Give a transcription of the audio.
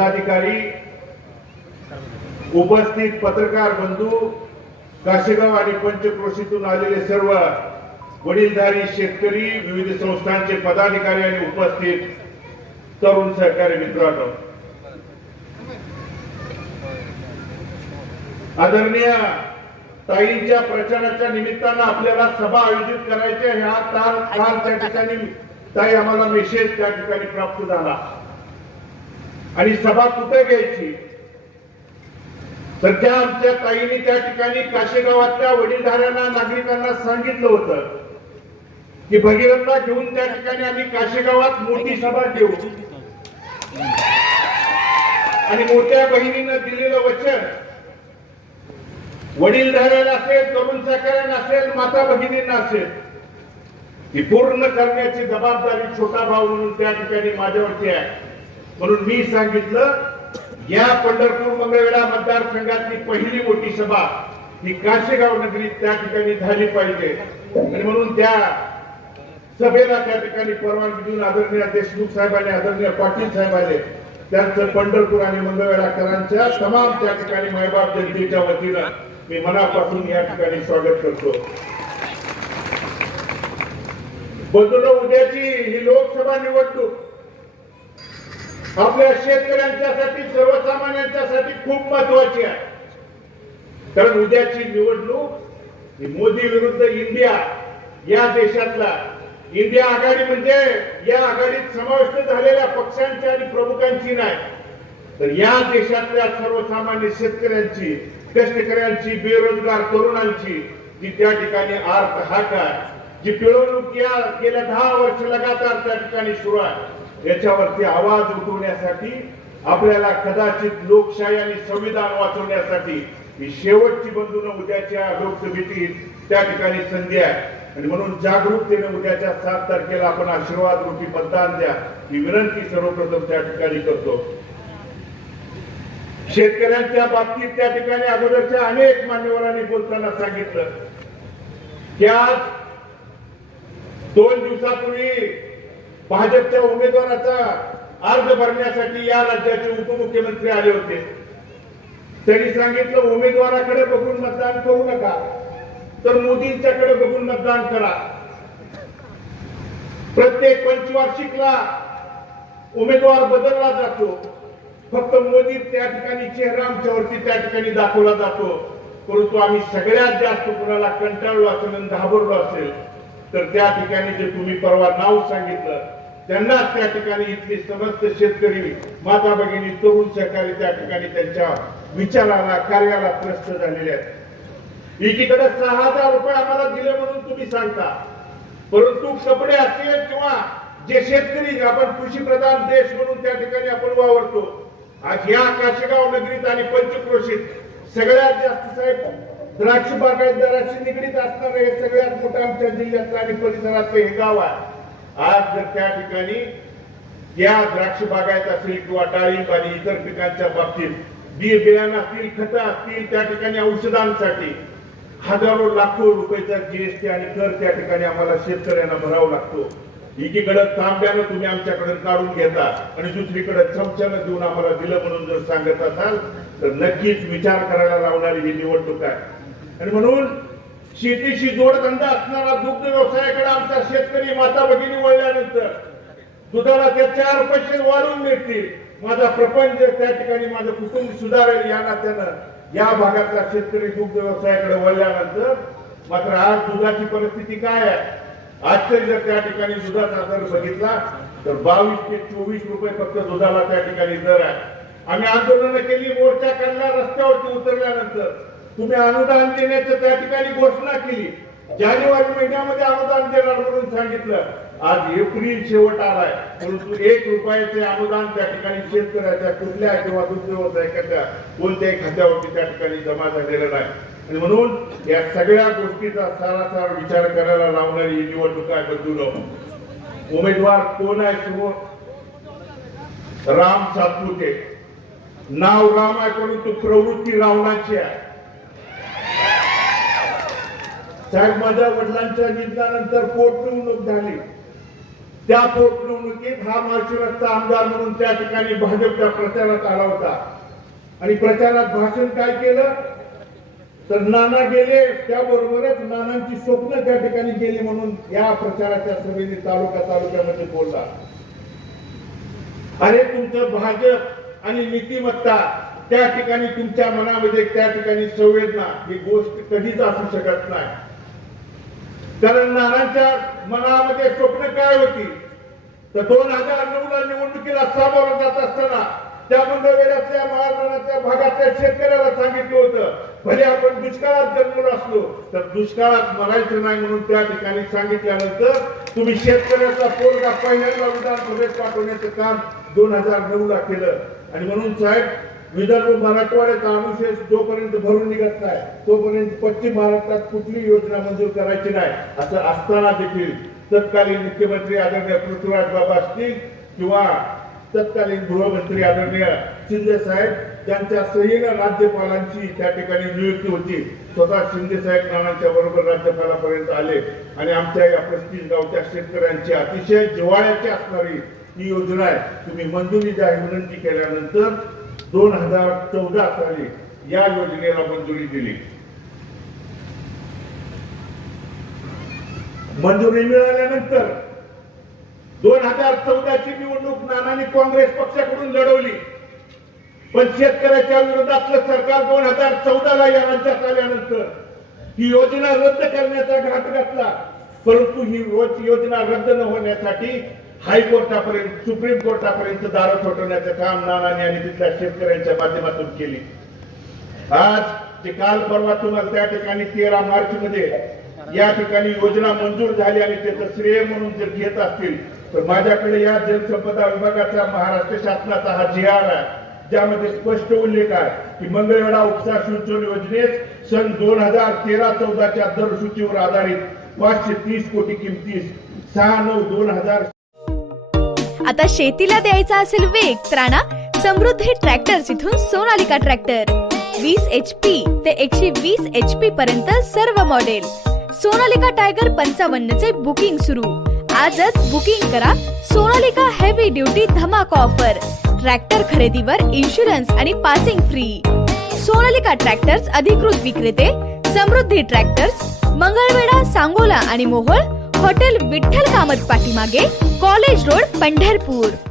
पदाधिकारी, उपस्थित पत्रकार बंधू, काशेगाव आणि पंचक्रोशीतून आलेले सर्व वडीलधारी शेतकरी, विविध संस्थांचे पदाधिकारी आणि उपस्थित तरुण सहकारी मित्रांनो, आदरणीय ताईंच्या प्रचाराच्या निमित्तानं आपल्याला सभा आयोजित करायच्या ह्या काल त्या ठिकाणी ताई आम्हाला मेसेज त्या ठिकाणी प्राप्त झाला आणि सभा कुठे घ्यायची तर त्या आमच्या ताईंनी त्या ठिकाणी काशेगावातल्या वडीलधाऱ्यांना, नागरिकांना सांगितलं होतं की भगीरथला घेऊन त्या ठिकाणी आम्ही काशेगावात मोठी सभा घेऊ आणि मोठ्या बहिणीनं दिलेलं वचन वडीलधाऱ्याला असेल, तरुण सहकाऱ्यांना असेल, माता भगिनींना असेल, ही पूर्ण करण्याची जबाबदारी छोटा भाऊ म्हणून त्या ठिकाणी माझ्यावरती आहे. म्हणून मी सांगितलं या पंढरपूर मंगळवेढा मतदारसंघातली पहिली मोठी सभा ही काशेगाव नगरीत त्या ठिकाणी झाली पाहिजे आणि म्हणून त्या सभेला त्या ठिकाणी परवानगी देऊन आदरणीय देशमुख साहेबांनी, आदरणीय पाटील साहेबांनी त्यांचं पंढरपूर आणि मंगळवेढाकरांच्या तमाम त्या ठिकाणी मायबाप जनतेच्या वतीनं मी मनापासून या ठिकाणी स्वागत करतो. बंधूंनो, उद्याची ही लोकसभा निवडणूक आपल्या शेतकऱ्यांच्यासाठी, सर्वसामान्यांच्यासाठी खूप महत्वाची आहे. कारण उद्याची निवडणूक ही मोदी विरुद्ध इंडिया या देशातला इंडिया आघाडी म्हणजे या आघाडीत समाविष्ट झालेल्या पक्षांची आणि प्रमुखांची नाही, तर या देशातल्या सर्वसामान्य शेतकऱ्यांची, कष्टकऱ्यांची, बेरोजगार तरुणांची जी त्या ठिकाणी आर्त हाक आहे, जी पिळवणूक या गेल्या 10 वर्ष लगातार त्या ठिकाणी सुरू आहे, याच्यावरती आवाज उठवण्यासाठी आपल्याला कदाचित लोकशाही आणि संविधान वाचवण्यासाठी ही शेवटची बंधूंनो उद्याच्या लोकसभेची त्या ठिकाणी संधी आहे आणि म्हणून जागरूकतेने उद्याच्या 7 तारखेला आपण आशीर्वाद रूपी मतदान द्या ही विनंती सर्वप्रथम त्या ठिकाणी करतो. शेतकऱ्यांच्या बाबतीत त्या ठिकाणी अगोदरच्या अनेक मान्यवरांनी बोलताना सांगितलं की आज 2 दिवसापूर्वी भाजपच्या उमेदवाराचा अर्ज भरण्यासाठी या राज्याचे उपमुख्यमंत्री आले होते. त्यांनी सांगितलं उमेदवाराकडे बघून मतदान करू नका, तर मोदींच्याकडे बघून मतदान करा. प्रत्येक पंचवार्षिकला उमेदवार बदलला जातो, फक्त मोदी त्या ठिकाणी चेहरा आमच्यावरती त्या ठिकाणी दाखवला जातो. परंतु आम्ही सगळ्यात जास्त कुणाला कंटाळलो असेल आणि घाबरलो असेल तर त्या ठिकाणी जे तुम्ही परवा नाव सांगितलं त्यांनाच त्या ठिकाणी इथली समस्त शेतकरी, माता भगिनी, तरुण सहकारी त्या ठिकाणी त्यांच्या विचाराला, कार्याला त्रस्त झालेले आहेत. एकीकडे 6,000 रुपये आम्हाला दिले म्हणून तुम्ही सांगता, परंतु कपडे असतील किंवा जे शेतकरी, आपण कृषी प्रधान देश म्हणून त्या ठिकाणी आपण वावरतो, आज या काशेगाव नगरीत आणि पंचक्रोशीत सगळ्यात जास्त साहेब द्राक्ष बागायतदाराशी निगडीत असणारं हे सगळ्यात मोठं आमच्या जिल्ह्यातलं आणि परिसरातलं हे गाव आहे. आज जर त्या ठिकाणी या द्राक्ष बागायत असेल किंवा डाळिंब आणि इतर पिकांच्या बाबतीत बियाणं असतील, खतं असतील, त्या ठिकाणी औषधांसाठी हजारो लाखो रुपयाचा जीएसटी आणि कर त्या ठिकाणी आम्हाला शेतकऱ्यांना भरावा लागतो. एकीकडे तांब्यानं तुम्ही आमच्याकडे काढून घेता आणि दुसरीकडे चमच्यानं देऊन आम्हाला दिलं म्हणून जर सांगत असाल तर नक्कीच विचार करायला लावणारी ही निवडणूक आहे. आणि म्हणून शेतीशी जोडधंदा असणारा दुग्ध व्यवसायाकडे आमचा शेतकरी, माता भगिनी वळल्यानंतर दुधाला त्या 4 पैसे वाढून मिळतील, माझा प्रपंच त्या ठिकाणी, माझं कुटुंब सुधारेल या नात्यानं या भागातला शेतकरी दुग्ध व्यवसायाकडे वळल्यानंतर मात्र आज दुधाची परिस्थिती काय आहे? आजच्या जर त्या ठिकाणी दुधाचा दर बघितला तर 22 ते 24 रुपये फक्त दुधाला त्या ठिकाणी दर आहे. आम्ही आंदोलन केली, मोर्चा काढला, रस्त्यावरती उतरल्यानंतर तुम्ही अनुदान देण्याचं त्या ठिकाणी घोषणा केली, जानेवारी महिन्यामध्ये अनुदान देणार म्हणून सांगितलं. आज एप्रिल शेवट आलाय, परंतु 1 रुपयाचे अनुदान त्या ठिकाणी शेतकऱ्याच्या कुठल्या किंवा दुग्ध व्यवसायाच्या कोणत्याही खात्यावरती त्या ठिकाणी जमा झालेलं नाही. आणि म्हणून या सगळ्या गोष्टीचा सारासार विचार करायला लावणारी ही निवडणूक आहे. बंधूंनो, उमेदवार कोण आहे? समोर राम सातपुते, नाव राम आहे परंतु प्रवृत्ती रावणाची आहे. साहेब, माझ्या वडिलांच्या निधनानंतर पोटनिवडणूक झाली, त्या पोटनिवडणुकीत हा माळशिरसचा आमदार म्हणून त्या ठिकाणी भाजपच्या प्रचारात आला होता आणि प्रचारात भाषण काय केलं तर नाना गेले, त्याबरोबरच नानांची स्वप्न त्या ठिकाणी गेली म्हणून या प्रचाराच्या सभेने तालुक्यामध्ये बोलला. अरे तुमचं भाजप आणि नीतिमत्ता त्या ठिकाणी तुमच्या मनामध्ये त्या ठिकाणी संवेदना ही गोष्ट कधीच असू शकत नाही. कारण नानांच्या मनामध्ये स्वप्न काय होती तर 2009ला निवडणुकीला सामोरं जात असताना त्या मंगळवेढ्यातल्या महाराष्ट्राच्या भागातल्या शेतकऱ्याला सांगितलं होतं भले आपण दुष्काळात जन्मलो असलो तर दुष्काळात मरायचं नाही म्हणून त्या ठिकाणी सांगितल्यानंतर तुम्ही शेतकऱ्याचा पोरगा पहिल्यांदा विधानसभेत पाठवण्याचं काम 2009ला केलं. आणि म्हणून साहेब विदर्भ मराठवाड्याचा अनुशेष जोपर्यंत भरून निघत नाही तोपर्यंत पश्चिम महाराष्ट्रात कुठली योजना मंजूर करायची नाही. असं असताना देखील तत्कालीन मुख्यमंत्री आदरणीय पृथ्वीराज बाबा असतील किंवा तत्कालीन गृहमंत्री आदरणीय शिंदे साहेब त्यांच्या सहीनं राज्यपालांची त्या ठिकाणी नियुक्ती होती. स्वतः शिंदे साहेब नानांच्या बरोबर राज्यपालापर्यंत आले आणि आमच्या या 35 गावच्या शेतकऱ्यांची अतिशय जिव्हाळ्याची असणारी ही योजना आहे. तुम्ही मंजुरी द्या ही विनंती केल्यानंतर 2014 साली या योजनेला मंजुरी दिली. मंजुरी मिळाल्यानंतर 2014 ची निवडणूक नानांनी काँग्रेस पक्षाकडून लढवली पण शेतकऱ्याच्या विरोधातलं सरकार 2014ला या राज्यात आल्यानंतर ही योजना रद्द करण्याचा घाट घातला. परंतु ही योजना रद्द न होण्यासाठी हायकोर्टापर्यंत सुप्रीम कोर्टापर्यंत दारं ठोठवण्याचं काम नानांनी आणि तिथल्या शेतकऱ्यांच्या माध्यमातून केली. आज ते काल परवा तुम्हाला त्या ठिकाणी 13 मार्च मध्ये या ठिकाणी योजना मंजूर झाली आणि त्याचं श्रेय म्हणून जर घेत असतील तर माझ्याकडे या जलसंपदा विभागाचा महाराष्ट्र शासनाचा हा GR आहे ज्यामध्ये स्पष्ट उल्लेख आहे की मंगळवेढा उपसा सिंचन योजनेत सन 2013-14च्या दरसूचीवर आधारित 530 कोटी किमतीस 6/9/2000. आता शेतीला द्यायचा असेल वेग तर आणा समृद्धी ट्रॅक्टर्स इथून सोनालिका ट्रॅक्टर 20 HP ते 120 HP पर्यंत सर्व मॉडेल. सोनालिका टायगर 55 चे बुकिंग सुरू. आजच बुकिंग करा. सोनालिका हेवी ड्युटी धमाका ऑफर. ट्रॅक्टर खरेदीवर इन्शुरन्स आणि पासिंग फ्री. सोनालिका ट्रॅक्टर्स अधिकृत विक्रेते समृद्धी ट्रॅक्टर्स, मंगळवेढा, सांगोला आणि मोहोळ. हॉटेल विठ्ठल कामत पाठीमागे, कॉलेज रोड, पंढरपूर.